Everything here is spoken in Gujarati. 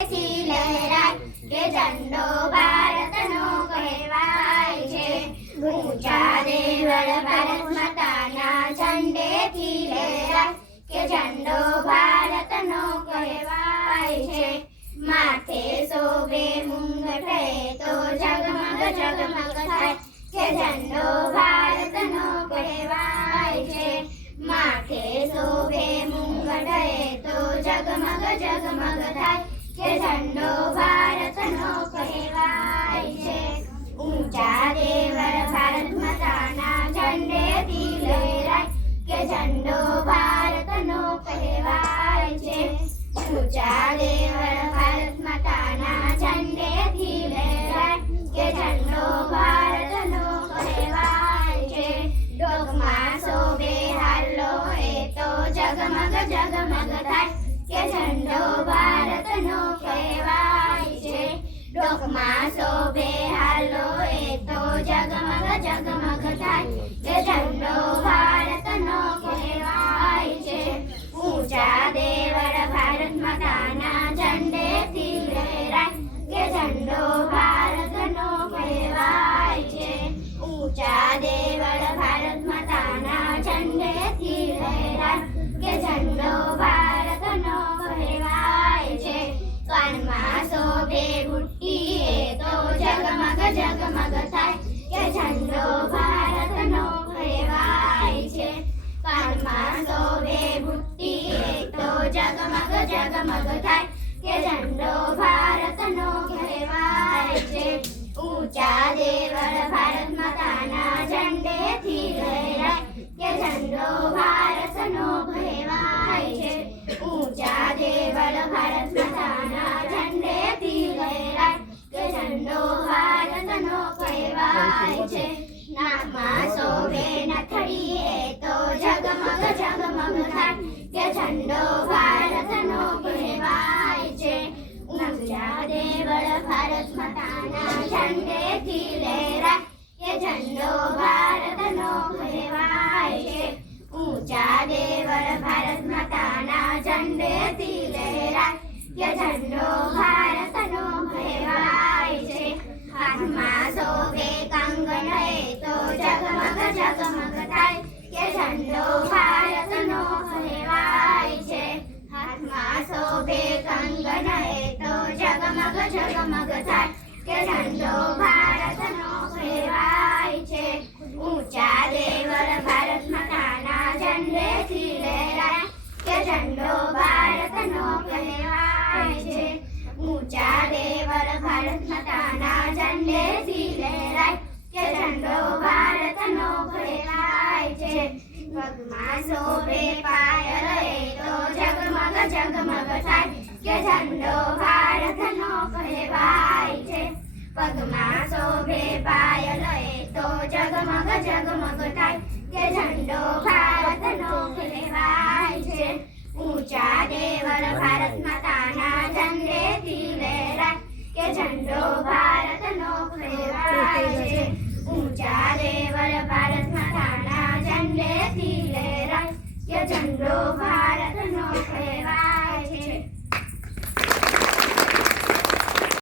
લહેરાય કે ઝંડો ભારતનો કહેવાય છે. ઊંચા દેવળ ભારત માતાના ઝંડેથી લહેરાય કે ઝંડો ભારતનો કહેવાય છે. માથે શોભે મુંગટે તો ઝગમગ ઝગમગ થાય કે ઝંડો ભારતનો કહેવાય છે. માથે શોભે મુંગટે તો ઝગમગ ઝગમગ થાય કે ઝંડો ભારતનો કહેવાય છે. ઊંચા દેવળ ભારત માતાના ઝંડેથી લહેરાય કે ઝંડો ભારતનો કહેવાય છે. ઊંચા દેવળ ભારત માતાના ઝંડેથી લહેરાય કે ઝંડો ભારતનો કહેવાય છે. ડોકમાં શોભે હાલો એ તો ઝગમગ ઝગમગ થાય કે ઝંડો ભારતનો કહેવાય છે. ડોકમાં શોભે હાલો એ તો ઝગમગ ઝગમગ થાય કે ઝંડો ભારતનો કહેવાય છે. ઊંચા દેવળ ભારત માતાના ઝંડેથી લહેરાય કે ઝંડો ભારતનો કહેવાય છે. ઊંચા દેવળ ભારત માતાના ઝંડેથી લહેરાય કે ઝંડો ભારતનો કહેવાય છે. કાનમાં શોભે બુટ્ટી એ તો ઝગમગ ઝગમગ થાય કે ઝંડો ભારતનો કહેવાય છે. કાનમાં શોભે બુટ્ટી એ તો ઝગમગ ઝગમગ થાય કે ઝંડો ભારતનો કહેવાય છે. ઊંચા દેવળ ભારત માતાના ઝંડેથી લહેરાય કે ઝંડો ભારતનો કહેવાય છે. ઊંચા દેવળ ભારત માતાના ઝંડેથી લહેરાય કે ઝંડો ભારતનો કહેવાય છે. નાકમાં શોભે નથડી એ તો ઝગમગ ઝગમગ થાય કે ઝંડો ભારતનો કહેવાય છે. ઊંચા દેવળ ભારત માતાના ઝંડેથી લહેરાય કે ઝંડો ભારતનો કહેવાય છે. ઊંચા દેવળ ભારત માતાના ઝંડેથી લહેરાય કે ઝંડો ભારતનો કહેવાય છે. હાથમાં શોભે કંગન એ તો ઝગમગ ઝગમગ થાય કે ઝંડો ભારતનો કહેવાય છે. હાથમાં શોભે કંગન એ તો ઝગમગ ઝગમગ થાય કે ઝંડો ભારતનો કહેવાય છે. ઊંચા દેવળ ભારત માતાના ઝંડેથી લહેરાય કે ઝંડો ભારતનો કહેવાય છે. ઊંચા દેવળ ભારત માતાના ઝંડેથી લહેરાય કે ઝંડો ભારતનો કહેવાય છે. પગમાં શોભે પાયલ એ તો ઝગમગ ઝગમગ થાય કે ઝંડો ભારતનો કહેવાય છે. પગમાં શોભે પાયલ એ તો ઝગમગ ઝગમગ થાય કે ઝંડો ભારતનો કહેવાય છે. ઊંચા દેવળ ભારત માતાના ઝંડેથી લહેરાય કે ઝંડો ભારતનો કહેવાય છે. ઊંચા દેવળ ભારત માતાના ઝંડેથી લહેરાય કે ઝંડો ભારત